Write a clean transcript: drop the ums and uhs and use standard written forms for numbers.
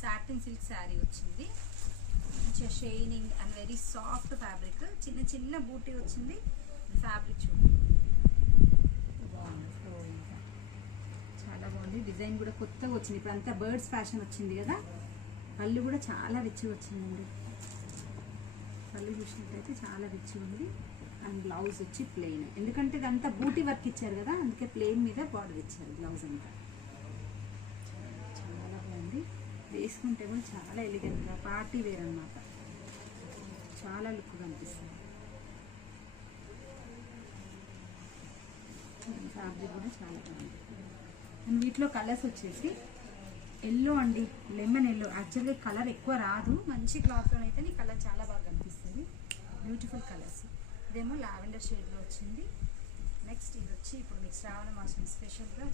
Satin silk sari వచ్చింది. మంచిగా shining and very soft fabric. చిన్న చిన్న బూటీ వచ్చింది. ఫ్యాబ్రిక్ చూడండి బాగుంది, ఫ్లోయింగ్గా చాలా బాగుంది. డిజైన్ కూడా కొత్తగా వచ్చింది. ఇప్పుడు అంతా బర్డ్స్ ఫ్యాషన్ వచ్చింది కదా. పళ్ళు కూడా చాలా రిచ్గా వచ్చిందండి. పళ్ళు చూసినట్టయితే చాలా రిచ్గా ఉంది. అండ్ బ్లౌజ్ వచ్చి ప్లెయిన్, ఎందుకంటే ఇదంతా బూటీ వర్క్ ఇచ్చారు కదా, అందుకే ప్లెయిన్ మీద బార్డర్ ఇచ్చారు బ్లౌజ్ అంతా. చాలా బాగుంది. వేసుకుంటే కూడా చాలా ఎలిగెంట్గా పార్టీ వేర్ అన్నమాట. చాలా లుక్ కనిపిస్తుంది. ఫ్యాబ్రిక్ కూడా చాలా బాగుంది. అండ్ వీటిలో కలర్స్ వచ్చేసి ఎల్లో అండి, లెమన్ ఎల్లో. యాక్చువల్గా కలర్ ఎక్కువ రాదు, మంచి క్లాత్లో అయితే ఈ కలర్ చాలా బాగా కనిపిస్తుంది. Beautiful colours. ఇదేమో లావెండర్ షేడ్లో వచ్చింది. నెక్స్ట్ ఇది వచ్చి ఇప్పుడు మీకు శ్రావణ మాసం స్పెషల్గా